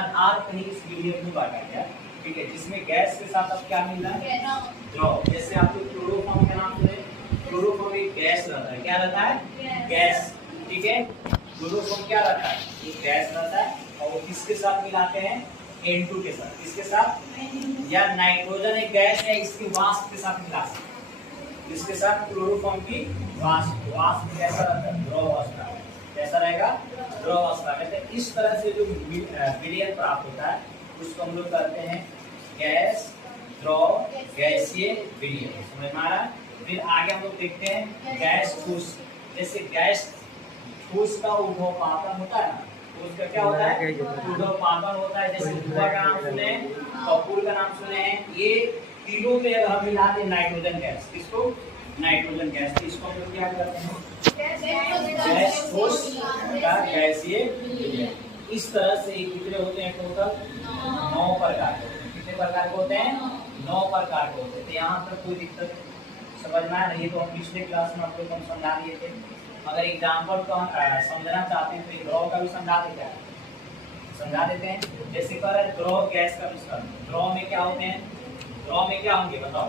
Are कहीं इस medium में बांटा गया, ठीक है, जिसमें गैस के साथ अब क्या मिल रहा है, द्रव। जैसे आप लोग क्लोरोफॉर्म का नाम सुने, क्लोरोफॉर्म एक गैस रहता है, क्या रहता है, गैस, ठीक है। क्लोरोफॉर्म क्या रहता है, एक गैस रहता है, और वो किसके साथ मिलाते हैं, N2 के साथ। किसके साथ, या नाइट्रोजन एक गैस है, इसके वाष्प के साथ मिला सकते हैं। इसके साथ क्लोरोफॉर्म की वाष्प, वाष्प कैसा रहता है, द्रव अवस्था, कैसा रहेगा, द्रव अवस्था। कहते हैं इस तरह से जो विलयन प्राप्त होता है उसको हम लोग कहते हैं गैस, द्रव, गैसीय विलयन। समझ में आ रहा है। फिर आगे हम लोग देखते हैं गैस ठोस। जैसे गैस ठोस का उद्भवपातन होता है ना, तो उसका क्या होता है, उद्भवपातन होता है। जैसे धुआं का नाम सुने हैं, कपूर का नाम सुने हैं, ये तीनों में अगर हम मिलाते हैं नाइट्रोजन गैस, किसको, नाइट्रोजन गैस, तो इसको हम लोग क्या करते हैं, गैस ठोस का गैसीय विलयन। इस तरह से कितने होते हैं, टोटल 9 प्रकार के होते हैं। कितने प्रकार के होते हैं, 9 प्रकार के होते हैं। तो यहाँ तक कोई दिक्कत समझ में आ रही है, तो हम पिछले क्लास में आपको हम समझा दिए थे। अगर एग्जाम्पल को हम समझना चाहते हैं तो द्रव का भी समझा देते हैं, समझा देते हैं। जैसे कह रहे हैं द्रव गैस का मिश्रण, द्रव में क्या होते हैं, द्रव में क्या होंगे बताओ।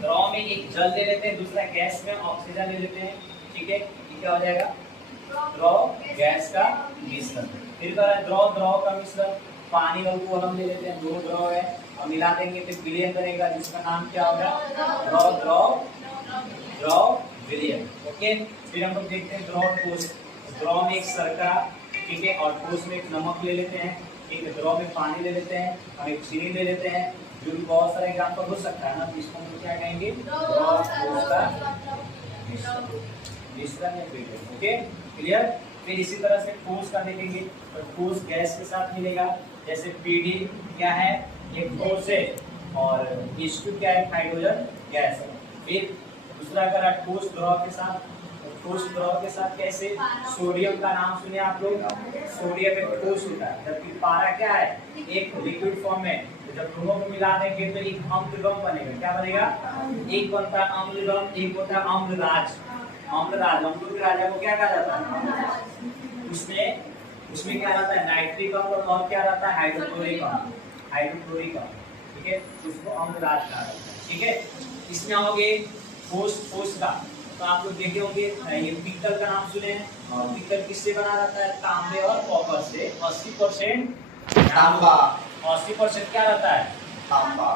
द्रव में एक जल ले लेते हैं, दूसरा गैस में ऑक्सीजन ले लेते हैं, ठीक है, ये क्या हो जाएगा, द्रव गैस का मिश्रण। फिर कह रहा है द्रव, द्रव का मिश्रण, पानी और को हम ले लेते हैं, दो द्रव है और मिला देंगे तो विलयन बनेगा, जिसका नाम क्या होगा, द्रव, द्रव, द्रव विलयन। ओके। फिर हम लोग देखते हैं द्रव ठोस। द्रव में एक शर्करा, ठीक है, और ठोस में एक नमक ले लेते हैं, ठीक है, द्रव में पानी ले लेते हैं और एक चीनी ले लेते हैं, जो कि बहुत सारे एग्जाम्पल हो सकता है ना, तो इसको हम क्या कहेंगे, द्रव ठोस का मिश्रण या विलयन। Okay, clear. फिर इसी तरह से ठोस का देखेंगे तो ठोस गैस के साथ मिलेगा। जैसे पीडी क्या है, एक ठोस है, और H2 क्या है, हाइड्रोजन गैस है। फिर दूसरा अगर ठोस द्रव के साथ, तो ठोस द्रव के साथ कैसे, सोडियम का नाम सुने आप लोग, सोडियम एक ठोस होता है, जबकि पारा क्या है, एक लिक्विड फॉर्म में। तो जब दोनों को मिला देंगे तो एक अम्लगम बनेगा, क्या बनेगा, एक बनता है अम्लगम, एक होता है अम्लराज। अम्लराज, अम्लों के राजा को क्या कहा जाता है, उसमें क्या रहता है, नाइट्रिक अम्ल, और क्या रहता है, हाइड्रोक्लोरिक अम्ल, हाइड्रोक्लोरिक अम्ल, ठीक है, उसको अम्लराज कहा जाता है, ठीक है। इसमें आओगे ठोस का, तो आप लोग देखे होंगे ये पीतल का नाम सुने हैं, और पीतल किससे बना रहता है, तांबे और कॉपर से। 80% तांबा, 80% क्या रहता है, तांबा,